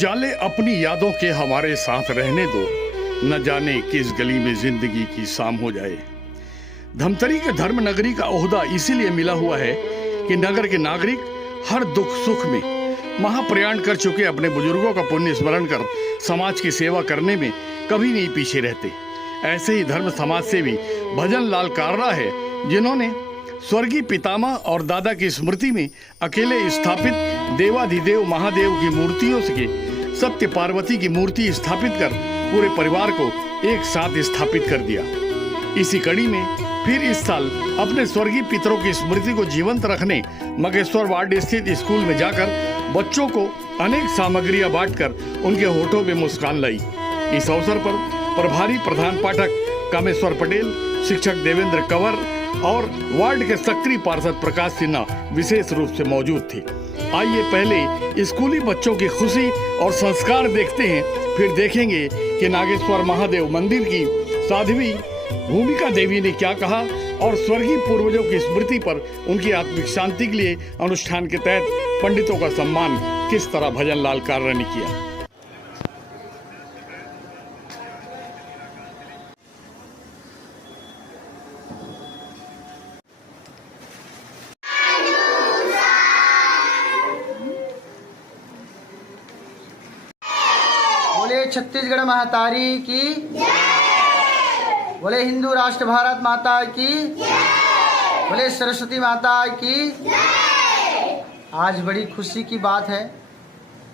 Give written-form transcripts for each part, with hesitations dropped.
उजाले अपनी यादों के हमारे साथ रहने दो, न जाने किस गली में जिंदगी की शाम हो जाए। धमतरी के धर्म नगरी का ओहदा इसीलिए मिला हुआ है कि नगर के नागरिक हर दुख सुख में महाप्रयाण कर चुके अपने बुजुर्गों का पुण्य स्मरण कर समाज की सेवा करने में कभी नहीं पीछे रहते। ऐसे ही धर्म समाज सेवी भजन लाल कार्रा है, जिन्होंने स्वर्गीय पितामह और दादा की स्मृति में अकेले स्थापित देवाधिदेव महादेव की मूर्तियों से सत्य पार्वती की मूर्ति स्थापित कर पूरे परिवार को एक साथ स्थापित कर दिया। इसी कड़ी में फिर इस साल अपने स्वर्गीय पितरों की स्मृति को जीवंत रखने मगेश्वर वार्ड स्थित स्कूल में जाकर बच्चों को अनेक सामग्रियां बांटकर उनके होठों में मुस्कान लाई। इस अवसर पर प्रभारी प्रधान पाठक कामेश्वर पटेल, शिक्षक देवेंद्र कंवर और वार्ड के सक्रिय पार्षद प्रकाश सिन्हा विशेष रूप से मौजूद थे। आइए पहले स्कूली बच्चों की खुशी और संस्कार देखते हैं, फिर देखेंगे कि नागेश्वर महादेव मंदिर की साध्वी भूमिका देवी ने क्या कहा और स्वर्गीय पूर्वजों की स्मृति पर उनकी आत्मिक शांति के लिए अनुष्ठान के तहत पंडितों का सम्मान किस तरह भजन लाल कार्रा ने किया। बोले छत्तीसगढ़ महातारी की, बोले हिंदू राष्ट्र भारत माता की, बोले सरस्वती माता की। आज बड़ी खुशी की बात है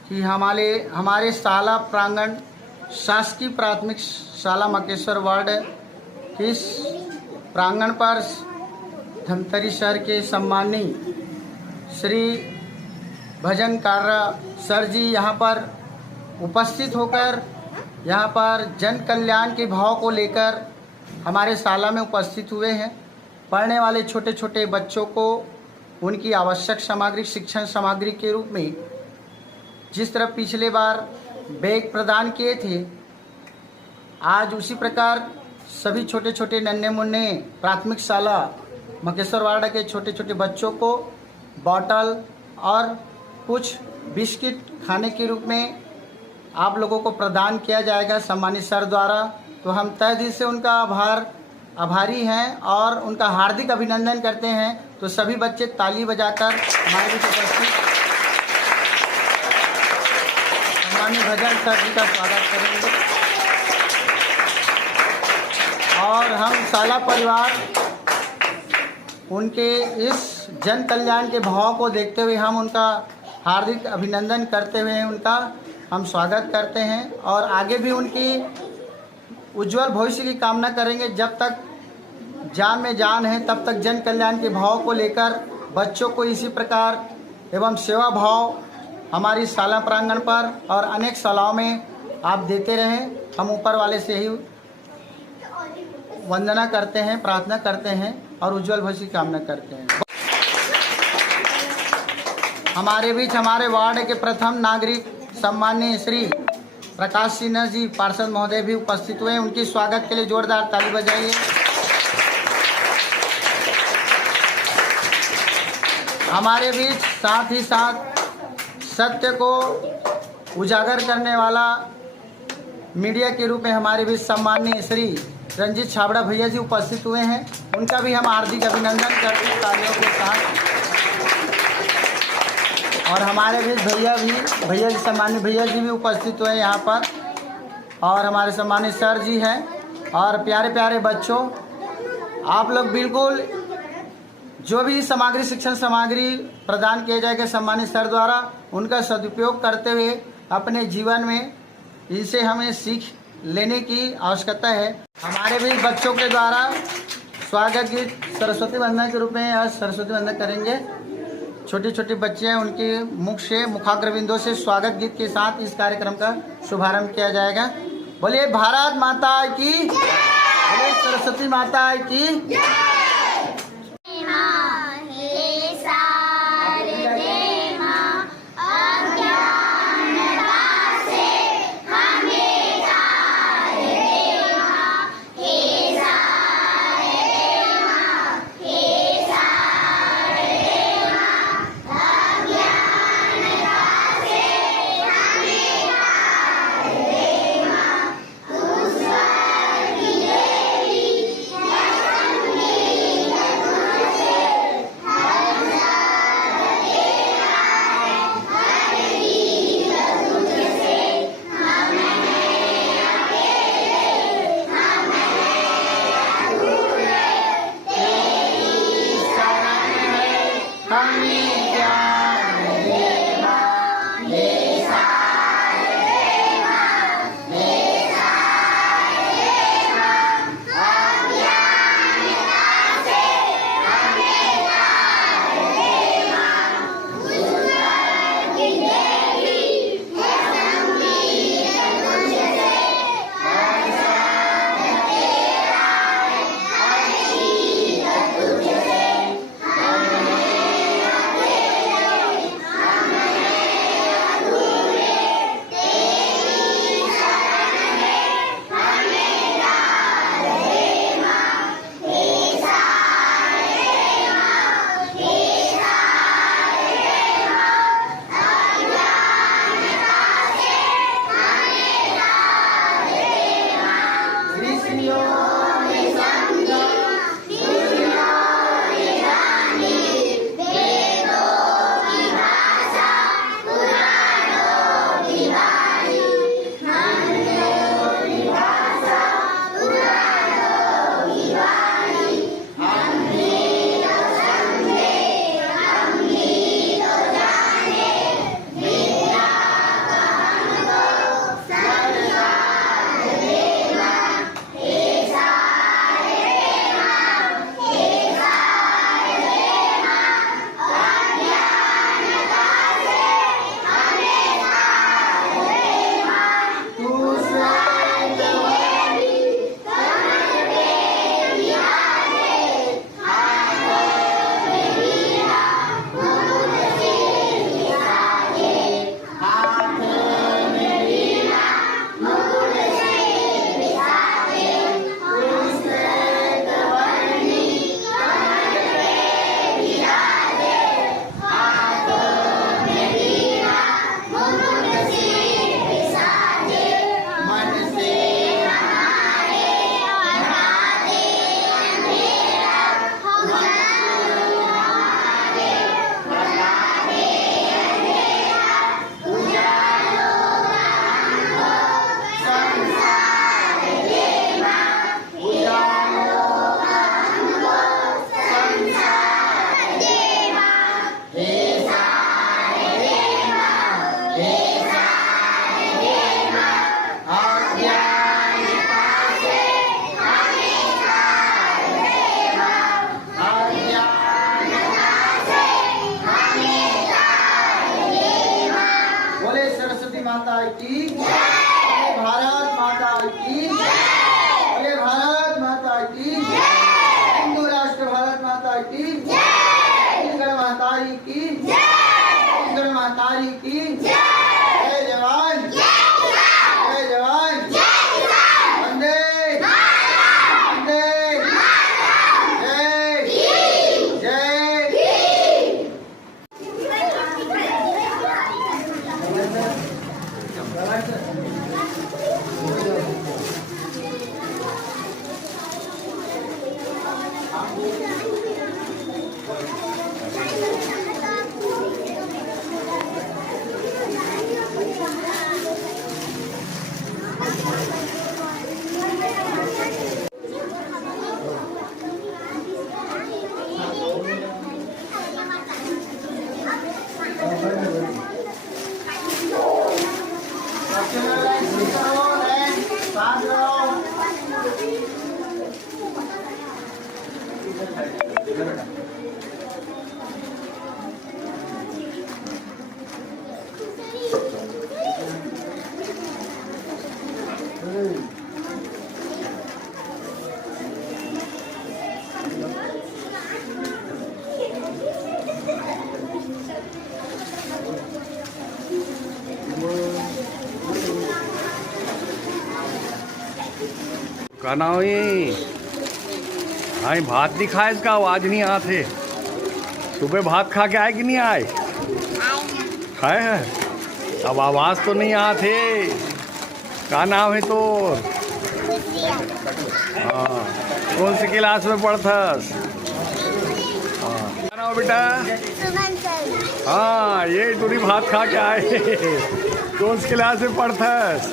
कि हमारे शाला प्रांगण शासकीय प्राथमिक शाला मकेश्वर वार्ड के इस प्रांगण पर धमतरी शहर के सम्मानीय श्री भजन कार्रा सर जी यहाँ पर उपस्थित होकर यहाँ पर जन कल्याण के भाव को लेकर हमारे शाला में उपस्थित हुए हैं। पढ़ने वाले छोटे छोटे बच्चों को उनकी आवश्यक सामग्री शिक्षण सामग्री के रूप में जिस तरह पिछले बार बैग प्रदान किए थे, आज उसी प्रकार सभी छोटे छोटे नन्हे मुन्ने प्राथमिक शाला मकेश्वर वार्ड के छोटे छोटे बच्चों को बॉटल और कुछ बिस्किट खाने के रूप में आप लोगों को प्रदान किया जाएगा सम्मानित सर द्वारा। तो हम तहे दिल से उनका आभारी हैं और उनका हार्दिक अभिनंदन करते हैं। तो सभी बच्चे ताली बजाकर हमारे बीच उपस्थित सम्मानित भजन सर जी का स्वागत करेंगे। और हम शाला परिवार उनके इस जन कल्याण के भाव को देखते हुए हम उनका हार्दिक अभिनंदन करते हुए उनका हम स्वागत करते हैं और आगे भी उनकी उज्जवल भविष्य की कामना करेंगे। जब तक जान में जान है तब तक जन कल्याण के भाव को लेकर बच्चों को इसी प्रकार एवं सेवा भाव हमारी शाला प्रांगण पर और अनेक शालाओं में आप देते रहें। हम ऊपर वाले से ही वंदना करते हैं, प्रार्थना करते हैं और उज्जवल भविष्य की कामना करते हैं। हमारे बीच हमारे वार्ड के प्रथम नागरिक सम्माननीय श्री प्रकाश सिन्हा जी पार्षद महोदय भी उपस्थित हुए। उनके स्वागत के लिए जोरदार ताली बजाइए। हमारे बीच साथ ही साथ सत्य को उजागर करने वाला मीडिया के रूप में हमारे बीच सम्माननीय श्री रंजीत छाबड़ा भैया जी उपस्थित हुए हैं। उनका भी हम हार्दिक अभिनंदन करते हैं तालियों के साथ। और हमारे बीच भैया जी सम्मानित भैया जी भी उपस्थित हुए यहाँ पर और हमारे सम्मानित सर जी हैं। और प्यारे प्यारे बच्चों, आप लोग बिल्कुल जो भी सामग्री शिक्षण सामग्री प्रदान किए जाएगा सम्मानित सर द्वारा उनका सदुपयोग करते हुए अपने जीवन में इनसे हमें सीख लेने की आवश्यकता है। हमारे भी बच्चों के द्वारा स्वागत गीत सरस्वती वंदना के रूप में आज सरस्वती वंदना करेंगे। छोटे छोटे बच्चे हैं, उनके मुख से मुखाग्रविंदों से स्वागत गीत के साथ इस कार्यक्रम का शुभारंभ किया जाएगा। बोलिए भारत माता की, बोलिए सरस्वती माता की। माता की जय। भारत माता की जय। बोले भारत माता की जय। हिंदू राष्ट्र भारत माता की जय। गण माता की जय। गण माता की जय। जय जवान जय जवान वंदे वंदे जय जय। का नाम है हाँ भात नहीं खाए इसका आवाज नहीं आते। सुबह भात खा के आए कि नहीं आए? खाए हैं। अब आवाज तो नहीं आते। का नाम है तो? हाँ कौन सी क्लास में पढ़थस? हाँ क्या नाम बेटा? हाँ ये टूरी भात खा के आए। कौन सी क्लास में पढ़थस?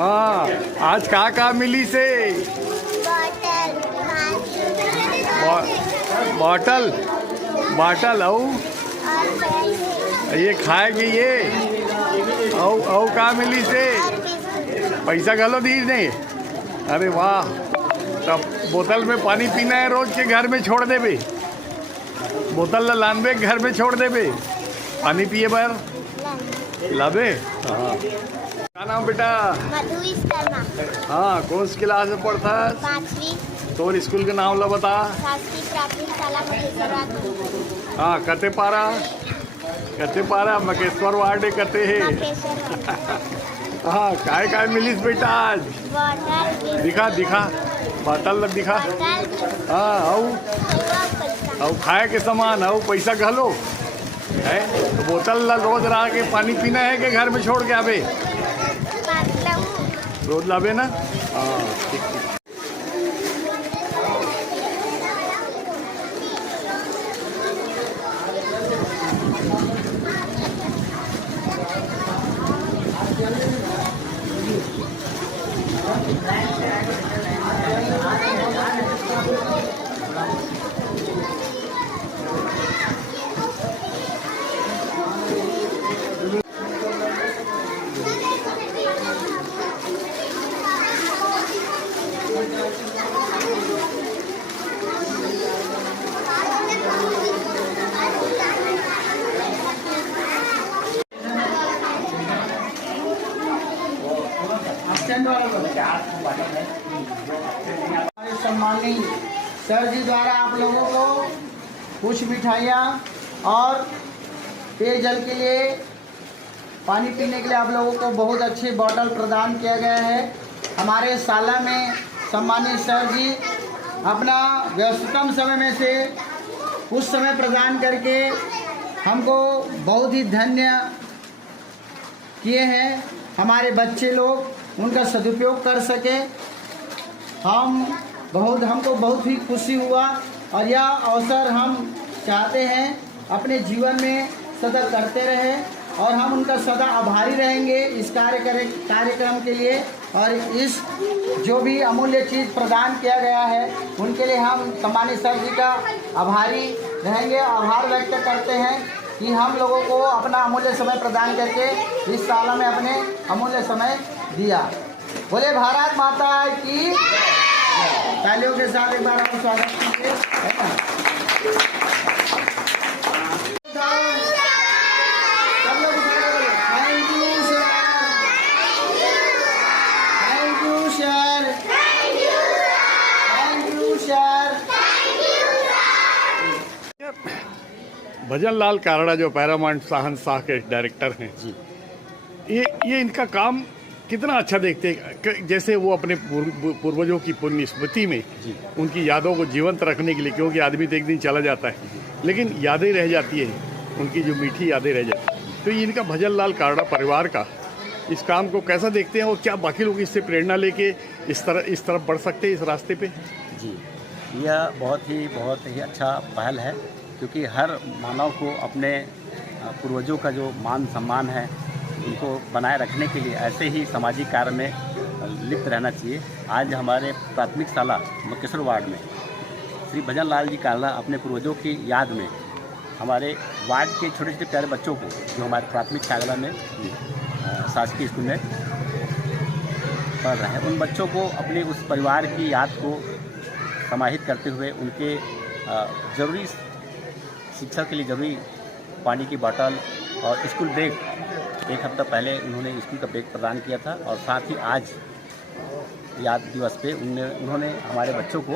हाँ आज का मिली से? बॉटल बॉटल औ ये खाएगी ये औ का मिली से? पैसा गलो दी नहीं? अरे वाह। तब बोतल में पानी पीना है रोज के घर में छोड़ दे बे। बोतल लानबे घर में छोड़ दे बे। पानी पिए बार लाबे। हाँ क्या नाम बेटा? मधु शर्मा। हाँ कौन सी क्लास में पढ़ता है? 5वीं। तो स्कूल का नाम ला बता। शासकीय प्राथमिक शाला मकेश्वर। हाँ कते पारा मकेश्वर वार्ड कते है। हाँ काय मिलीस बेटा आज? बॉटल दिखा बोतल दिखा। हाँ औ खाए के सामान औ पैसा घलो है। तो बोतल ला रोज रहा के पानी पीना है कि घर में छोड़ के आवे? रोज लावे ना। हाँ ठीक। सम्माननीय सर जी द्वारा आप लोगों को कुछ मिठाइयाँ और पेयजल के लिए, पानी पीने के लिए आप लोगों को बहुत अच्छी बोतल प्रदान किया गया है। हमारे शाला में सम्मानित सर जी अपना व्यस्ततम समय में से कुछ समय प्रदान करके हमको बहुत ही धन्य किए हैं। हमारे बच्चे लोग उनका सदुपयोग कर सके, हमको बहुत ही खुशी हुआ और यह अवसर हम चाहते हैं अपने जीवन में सदा करते रहे और हम उनका सदा आभारी रहेंगे इस कार्यक्रम के लिए। और इस जो भी अमूल्य चीज़ प्रदान किया गया है उनके लिए हम सम्मानित सर जी का आभारी रहेंगे। आभार व्यक्त करते हैं कि हम लोगों को अपना अमूल्य समय प्रदान करके इस साल में अपने अमूल्य समय दिया। बोले भारत माता की, तालियों के साथ एक बार और स्वागत कीजिए। भजन लाल कारड़ा जो पैरामाउंट शहंशाह के डायरेक्टर हैं जी, ये इनका काम कितना अच्छा देखते हैं। जैसे वो अपने पूर्वजों की पुण्य स्मृति में जी, उनकी यादों को जीवंत रखने के लिए, क्योंकि आदमी तो एक दिन चला जाता है लेकिन यादें रह जाती हैं, उनकी जो मीठी यादें रह जाती हैं। तो ये इनका भजन लाल कारड़ा परिवार का इस काम को कैसा देखते हैं और क्या बाकी लोग इससे प्रेरणा लेके इस तरफ बढ़ सकते हैं, इस रास्ते पे? जी, यह बहुत ही अच्छा पहल है, क्योंकि हर मानव को अपने पूर्वजों का जो मान सम्मान है उनको बनाए रखने के लिए ऐसे ही सामाजिक कार्य में लिप्त रहना चाहिए। आज हमारे प्राथमिक शाला मक्केश्वर वार्ड में श्री भजन लाल जी कारड़ा अपने पूर्वजों की याद में हमारे वार्ड के छोटे छोटे प्यारे बच्चों को, जो हमारे प्राथमिक शाला में शासकीय स्कूल में पढ़ रहे हैं, उन बच्चों को अपने उस परिवार की याद को समाहित करते हुए उनके ज़रूरी शिक्षा के लिए ज़रूरी पानी की बोतल और स्कूल बैग, एक हफ्ता पहले उन्होंने स्कूल का बैग प्रदान किया था और साथ ही आज याद दिवस पे उन्होंने हमारे बच्चों को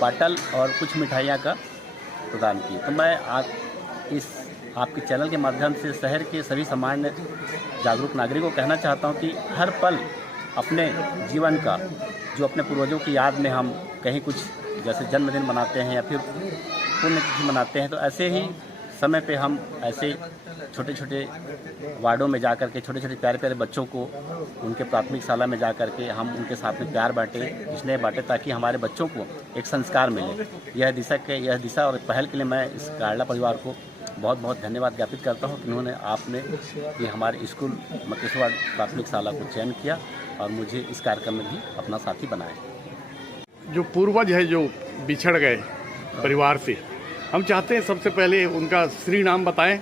बोतल और कुछ मिठाइयाँ का प्रदान की। तो मैं आपके चैनल के माध्यम से शहर के सभी सामान्य जागरूक नागरिकों को कहना चाहता हूँ कि हर पल अपने जीवन का, जो अपने पूर्वजों की याद में हम कहीं कुछ जैसे जन्मदिन मनाते हैं या फिर पुण्यतिथि मनाते हैं, तो ऐसे ही समय पे हम ऐसे छोटे छोटे वार्डों में जा कर के छोटे छोटे प्यारे प्यारे बच्चों को उनके प्राथमिक शाला में जा कर के हम उनके साथ में प्यार बांटे, स्नेह बांटे, ताकि हमारे बच्चों को एक संस्कार मिले। यह दिशा और पहल के लिए मैं इस कारड़ा परिवार को बहुत बहुत धन्यवाद ज्ञापित करता हूँ कि आपने ये हमारे स्कूल मक्केश्वर प्राथमिक शाला को चयन किया और मुझे इस कार्यक्रम में भी अपना साथी बनाया। जो पूर्वज है जो बिछड़ गए परिवार से, हम चाहते हैं सबसे पहले उनका श्री नाम बताएं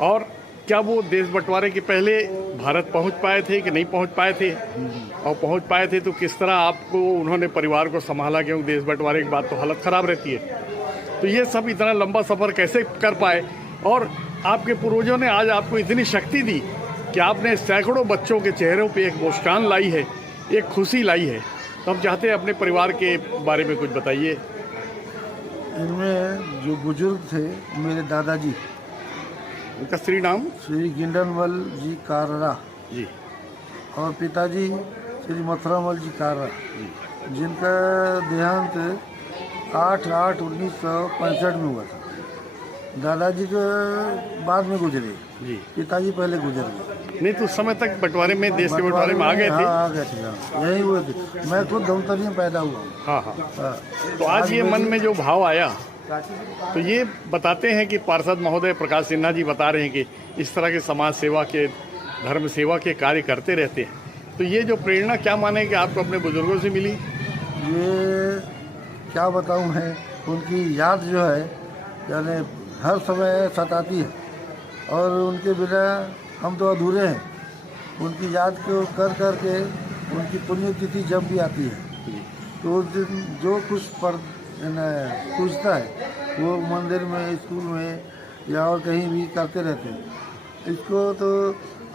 और क्या वो देश बंटवारे के पहले भारत पहुंच पाए थे कि नहीं पहुंच पाए थे, और पहुंच पाए थे तो किस तरह आपको उन्होंने परिवार को संभाला, क्योंकि देश बंटवारे के बाद तो हालत ख़राब रहती है। तो ये सब इतना लंबा सफ़र कैसे कर पाए, और आपके पूर्वजों ने आज आपको इतनी शक्ति दी कि आपने सैकड़ों बच्चों के चेहरों पे एक मुस्कान लाई है, एक खुशी लाई है। तो हम चाहते हैं अपने परिवार के बारे में कुछ बताइए। इनमें जो बुजुर्ग थे मेरे दादाजी, उनका श्री नाम श्री गिंडनवल जी कारड़ा जी, और पिताजी श्री मथुरामल जी कारड़ा, जिनका देहांत 8/8/1965 में हुआ था। दादाजी के बाद में गुजरे जी, पिताजी पहले गुजर गए। नहीं तो उस समय तक बंटवारे में, देश के बंटवारे में आ गए थे? हाँ, आ गए थे, यही हुए थे। मैं खुद धमतरी में पैदा हुआ हूँ। हाँ। तो आज ये मन में जो भाव आया, तो ये बताते हैं कि पार्षद महोदय प्रकाश सिन्हा जी बता रहे हैं कि इस तरह के समाज सेवा के, धर्म सेवा के कार्य करते रहते हैं। तो ये जो प्रेरणा क्या माने कि आपको अपने बुजुर्गों से मिली? ये क्या बताऊँ मैं, उनकी याद जो है यानी हर समय सताती है और उनके बिना हम तो अधूरे हैं। उनकी याद को कर कर के उनकी पुण्यतिथि जब भी आती है तो उस दिन जो कुछ पूछता है वो मंदिर में, स्कूल में या और कहीं भी करते रहते हैं। इसको तो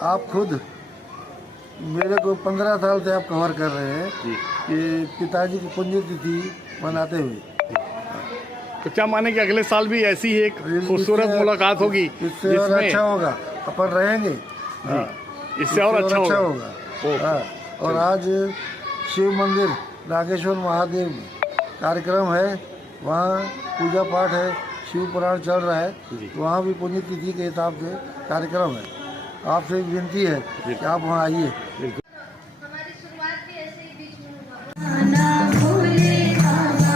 आप खुद मेरे को 15 साल से आप कवर कर रहे हैं जी। कि पिताजी की पुण्यतिथि मनाते हुए। तो क्या माने कि अगले साल भी ऐसी ही एक खूबसूरत इससे- मुलाकात होगी इससे और जिसमें अच्छा होगा, अपन रहेंगे। हाँ, इससे और अच्छा होगा। ओके। हाँ, और आज शिव मंदिर नागेश्वर महादेव में कार्यक्रम है, वहाँ पूजा पाठ है, शिव पुराण चल रहा है, वहाँ भी पुण्यतिथि के हिसाब से कार्यक्रम है। आपसे विनती है कि आप वहाँ आइए। हमारी शुरुआत भी ऐसे ही बीच में हुआ। आना भोले बाबा,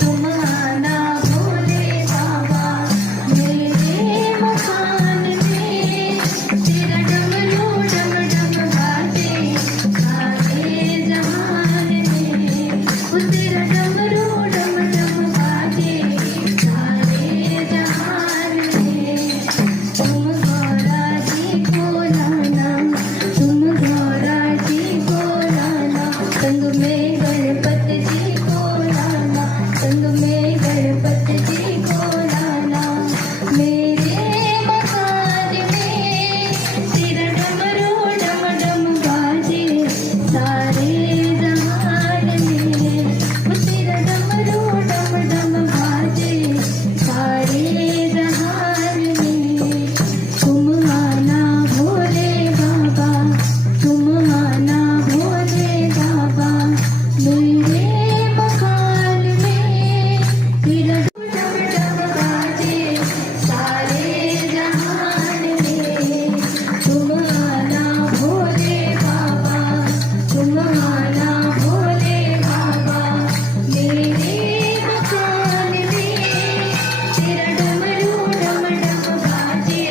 तुम आना भोले बाबा, मेरे मकान में तेरा डमरू डम डम बाजे सारे जहान में, वो तेरा डमरू डम डम बाजे सारे जहान में। तुम गौरा जी को लाना, तुम गौरा जी को लाना, संग में गणपति जी को लाना, संग में गणपति जी को लाना, मेरे मकान में तेरा डमरू डम डम बाजे सारे जहान में, वो तेरा डमरू डम डम बाजे सारे जहान में। तुम आना भोले बाबा, तुम आना भोले बाबा, मेरे मकान में तेरा डम डम बाजे सारे जहान में। तुम आना भोले बाबा, तुम आना भोले बाबा, मेरे मकान में तेरा डमरू डम डम बाजे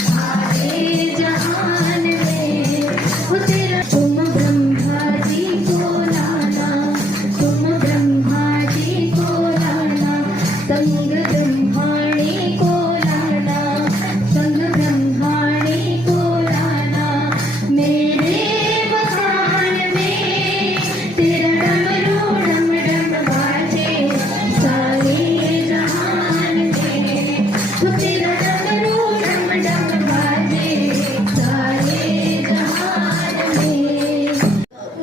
सारे जहान में, वो तेरा। तुम ब्रह्मा जी को लाना, तुम ब्रह्मा जी को लाना, संग ब्रह्माणी को लाना, संग ब्रह्माणी को लाना, मेरे मकान में तेरा डमरू डम डम बाजे सारे जहान में, वो तेरा डमरू डम डम बाजे सारे जहान में।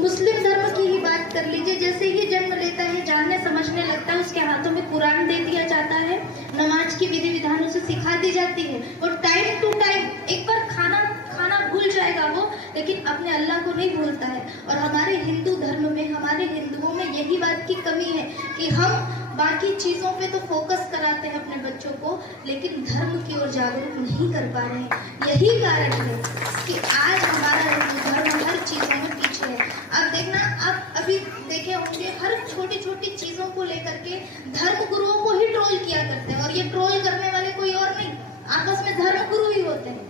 मुस्लिम धर्म की ही बात कर लीजिए, जैसे ही जन्म लेता है, जानने समझने लगता है, उसके हाथों में कुरान दे दिया जाता है, नमाज की विधि विधानों से सिखा दी जाती है, और टाइम टू टाइम एक बार खाना भूल जाएगा वो, लेकिन अपने अल्लाह को नहीं भूलता है। और हमारे हिंदू धर्म में, हमारे हिंदुओं में यही बात की कमी है कि हम बाकी चीजों पे तो फोकस कराते हैं अपने बच्चों को, लेकिन धर्म की ओर जागरूक नहीं कर पा रहे हैं। यही कारण है कि आज हमारा हिंदू धर्म हर चीजों में पीछे है। अब देखना, आप अभी देखे होंगे, हर छोटी छोटी चीजों को लेकर के धर्म गुरुओं को ही ट्रोल किया करते हैं, और ये ट्रोल करने वाले कोई और नहीं, आपस में धर्म गुरु ही होते हैं।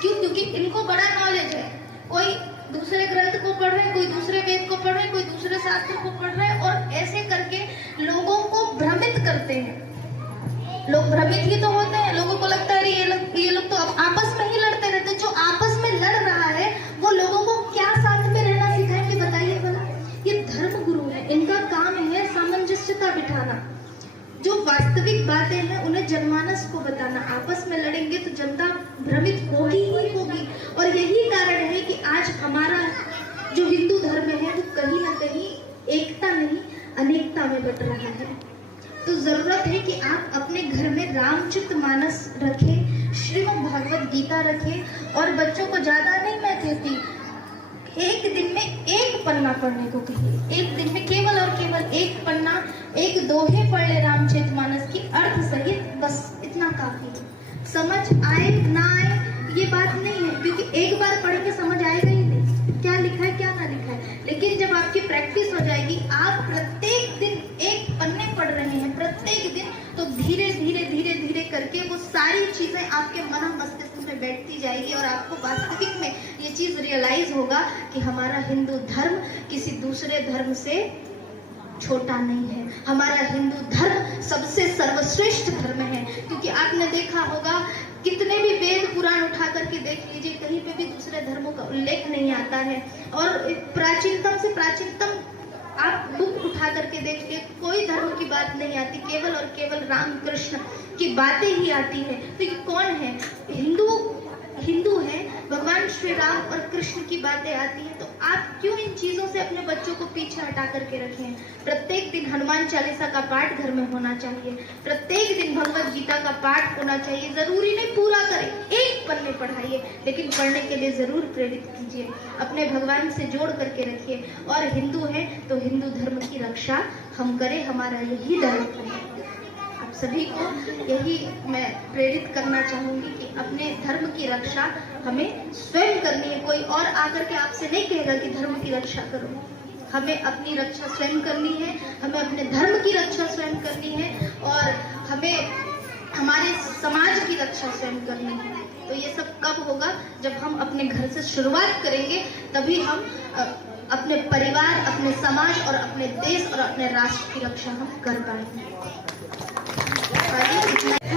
क्यों? क्योंकि इनको बड़ा नॉलेज है, कोई दूसरे ग्रंथ को पढ़ रहे, कोई दूसरे वेद को पढ़ रहे, कोई दूसरे शास्त्र को पढ़ रहे, और ऐसे करके लोगों को भ्रमित करते हैं। लोग भ्रमित ही तो होते हैं, लोगों को लगता है ये लोग तो आपस में ही लड़ते रहते हैं। जो आपस में लड़ रहा है वो लोगों को क्या साथ में रहना सिखाएंगे, बताइए भला। ये धर्म गुरु है, इनका काम है सामंजस्यता बिठाना, जो वास्तविक बातें हैं उन्हें जनमानस को बताना। आपस में लड़ेंगे तो जनता भ्रमित होगी ही होगी, और यही कारण है कि आज हमारा जो हिंदू धर्म है वो कहीं ना कहीं एकता नहीं अनेकता में बट रहा है। तो जरूरत है कि आप अपने घर में रामचरितमानस रखें, श्रीमद् भागवत गीता रखें, और बच्चों को ज्यादा नहीं मैं कहती, एक दिन में एक पन्ना पढ़ने को कहिए। एक दिन में केवल और केवल एक पन्ना, एक दोहे पढ़ ले रामचरितमानस की अर्थ सहित, बस इतना काफी है। समझ आए ना आए ये बात नहीं है, क्योंकि एक बार पढ़ेंगे समझ आएगा ही नहीं क्या लिखा है क्या ना लिखा है। लेकिन जब आपकी प्रैक्टिस हो जाएगी, आप प्रत्येक दिन एक पन्ने पढ़ रहे हैं प्रत्येक दिन, तो धीरे धीरे धीरे धीरे करके वो सारी चीजें आपके मन मस्तिष्क में बैठती जाएगी, और आपको वास्तविक में ये चीज रियलाइज होगा कि हमारा हिंदू धर्म किसी दूसरे धर्म से छोटा नहीं है। हमारा हिंदू धर्म सबसे सर्वश्रेष्ठ धर्म है, क्योंकि आपने देखा होगा कितने भी वेद पुराण उठा करके देख लीजिए, कहीं पे भी दूसरे धर्मों का उल्लेख नहीं आता है। और प्राचीनतम से प्राचीनतम आप बुक उठा करके देखिए, कोई धर्म की बात नहीं आती, केवल और केवल राम कृष्ण की बातें ही आती है। तो ये कौन है? हिंदू है भगवान श्री राम और कृष्ण की बातें आती हैं तो आप क्यों इन चीजों से अपने बच्चों को पीछे हटा करके रखें। प्रत्येक दिन हनुमान चालीसा का पाठ घर में होना चाहिए, प्रत्येक दिन भगवत गीता का पाठ होना चाहिए। जरूरी नहीं पूरा करें, एक पन्ने पढ़ाइए, लेकिन पढ़ने के लिए जरूर प्रेरित कीजिए, अपने भगवान से जोड़ करके रखिए। और हिंदू हैं तो हिंदू धर्म की रक्षा हम करें, हमारा यही धर्म है। आप सभी को यही मैं प्रेरित करना चाहूंगी कि अपने धर्म की रक्षा हमें स्वयं करनी है। कोई और आकर के आपसे नहीं कहेगा कि धर्म की रक्षा करो, हमें अपनी रक्षा स्वयं करनी है, हमें अपने धर्म की रक्षा स्वयं करनी है और हमें हमारे समाज की रक्षा स्वयं करनी है। तो ये सब कब होगा? जब हम अपने घर से शुरुआत करेंगे, तभी हम अपने परिवार, अपने समाज और अपने देश और अपने राष्ट्र की रक्षा हम कर पाएंगे। हर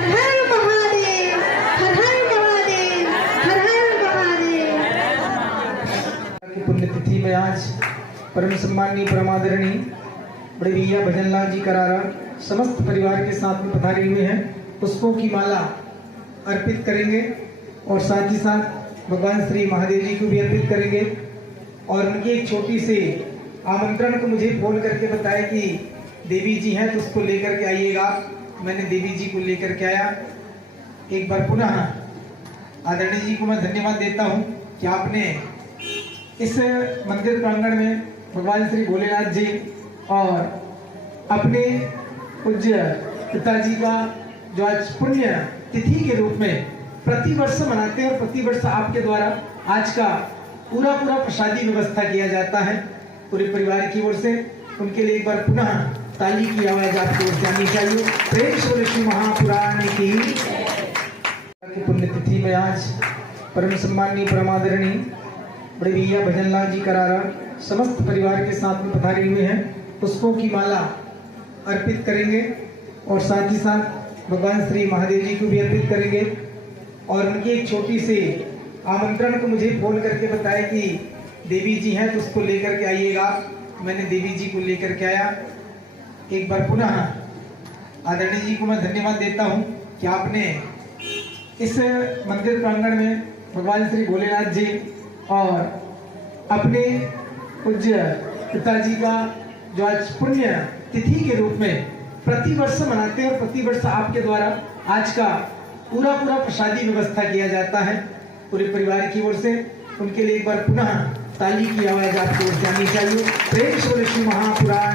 हर महादेव, हर हर महादेव, हर हर महादेव। की पुण्यतिथि में आज परम सम्माननीय परमादरणीय बड़े भैया भजनलाल जी करारा समस्त परिवार के साथ में पधारे हुए हैं। पुष्पों की माला अर्पित करेंगे और साथ ही साथ भगवान श्री महादेव जी को भी अर्पित करेंगे। और उनकी एक छोटी सी आमंत्रण को मुझे फोन करके बताया कि देवी जी हैं तो उसको लेकर के आइएगा। मैंने देवी जी को लेकर के आया। एक बार पुनः आदरणीय जी को मैं धन्यवाद देता हूं कि आपने इस मंदिर प्रांगण में भगवान श्री भोलेनाथ जी और अपने पूज्य पिताजी का जो आज पुण्य तिथि के रूप में प्रतिवर्ष मनाते हैं और प्रतिवर्ष आपके द्वारा आज का पूरा प्रसादी व्यवस्था किया जाता है पूरे परिवार की ओर से। उनके लिए एक बार पुनः ताली की आवाज आपको जानी चाहिए। प्रेम से श्री महापुराण की पुण्यतिथि में आज परम सम्माननीय परमादरणीय बड़े भैया भजनलाल जी करारा समस्त परिवार के साथ में पधारे हुए हैं। पुष्पों की माला अर्पित करेंगे और साथ ही साथ भगवान श्री महादेव जी को भी अर्पित करेंगे। और उनकी एक छोटी सी आमंत्रण को मुझे फोन करके बताया कि देवी जी हैं तो उसको लेकर के आइएगा। मैंने देवी जी को लेकर के आया। एक बार पुनः आदरणीय जी को मैं धन्यवाद देता हूं कि आपने इस मंदिर प्रांगण में भगवान श्री भोलेनाथ जी और अपने पूज्य पिताजी का जो आज पुण्य तिथि के रूप में प्रतिवर्ष मनाते हैं और प्रतिवर्ष आपके द्वारा आज का पूरा प्रसादी व्यवस्था किया जाता है पूरे परिवार की ओर से। उनके लिए एक बार पुनः ताली की आवाज आपको जानी चाहिए। प्रेम से श्री महापुराण